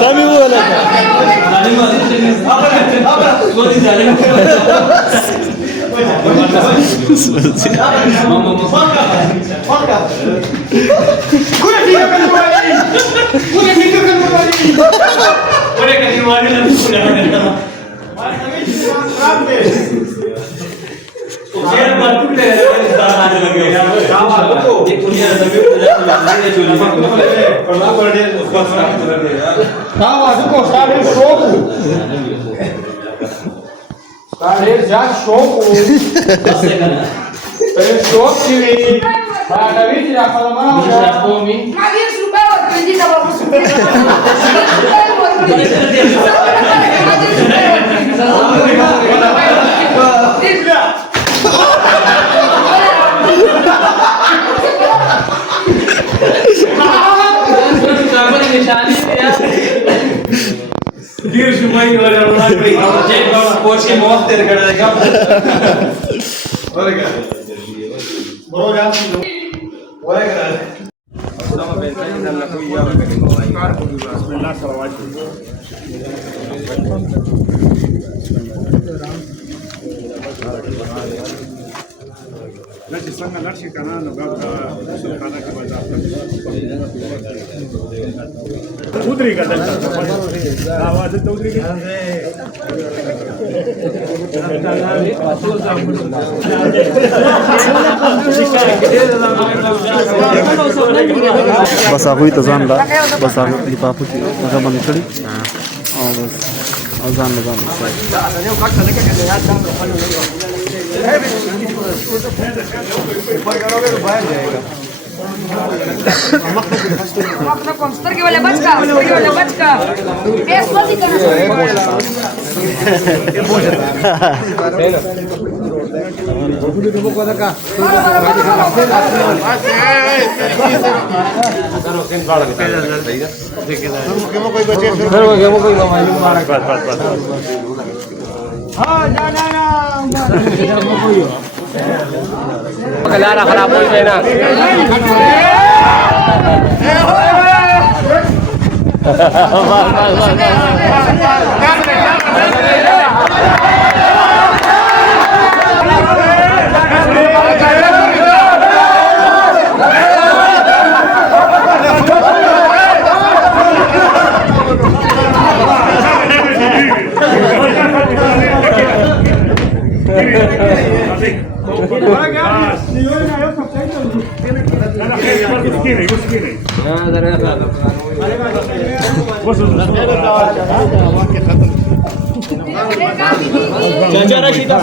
سامي ولا já choco. Choco David já fala mal, já come. Mas isso não é acredita para você. Deus mãe, olha lá para aí. Pode ser morto ter cara legal. Olha cara. Bora olhar. Olha cara. Estamos pensando na coisa. Bismillah salawat. لكن سنة لارشي كمان وقال سبحانه وتعالى ودري قال لك آواز انت ودري بس هغه ته ځان لا بس هغه د پاپو کې هغه باندې کړی او بس ځان له ځان Стрги валя бачка. Без лодика на Kelihatan kharaab हो गए ना चाचा रशीदा